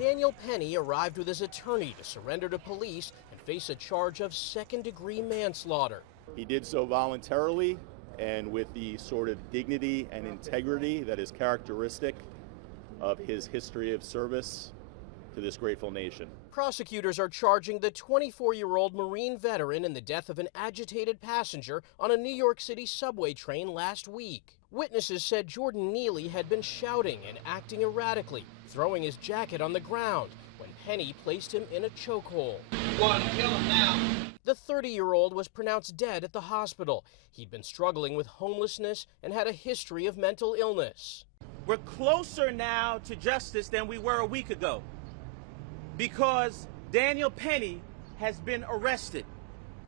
Daniel Penny arrived with his attorney to surrender to police and face a charge of second-degree manslaughter. He did so voluntarily and with the sort of dignity and integrity that is characteristic of his history of service to this grateful nation. Prosecutors are charging the 24-year-old Marine veteran in the death of an agitated passenger on a New York City subway train last week. Witnesses said Jordan Neely had been shouting and acting erratically, throwing his jacket on the ground when Penny placed him in a chokehold. Go on, kill him now. The 30-year-old was pronounced dead at the hospital. He'd been struggling with homelessness and had a history of mental illness. We're closer now to justice than we were a week ago, because Daniel Penny has been arrested.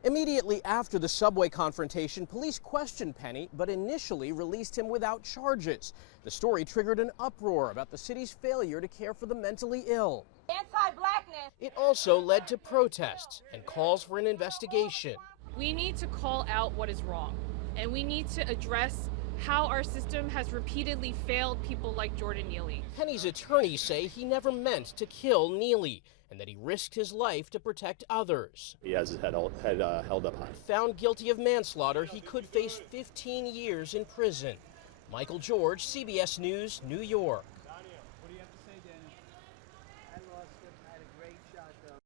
Immediately after the subway confrontation, police questioned Penny, but initially released him without charges. The story triggered an uproar about the city's failure to care for the mentally ill. Anti-blackness. It also led to protests and calls for an investigation. We need to call out what is wrong, and we need to address how our system has repeatedly failed people like Jordan Neely. Penny's attorneys say he never meant to kill Neely and that he risked his life to protect others. He has his head held up high. Found guilty of manslaughter, he could face 15 years in prison. Michael George, CBS News, New York.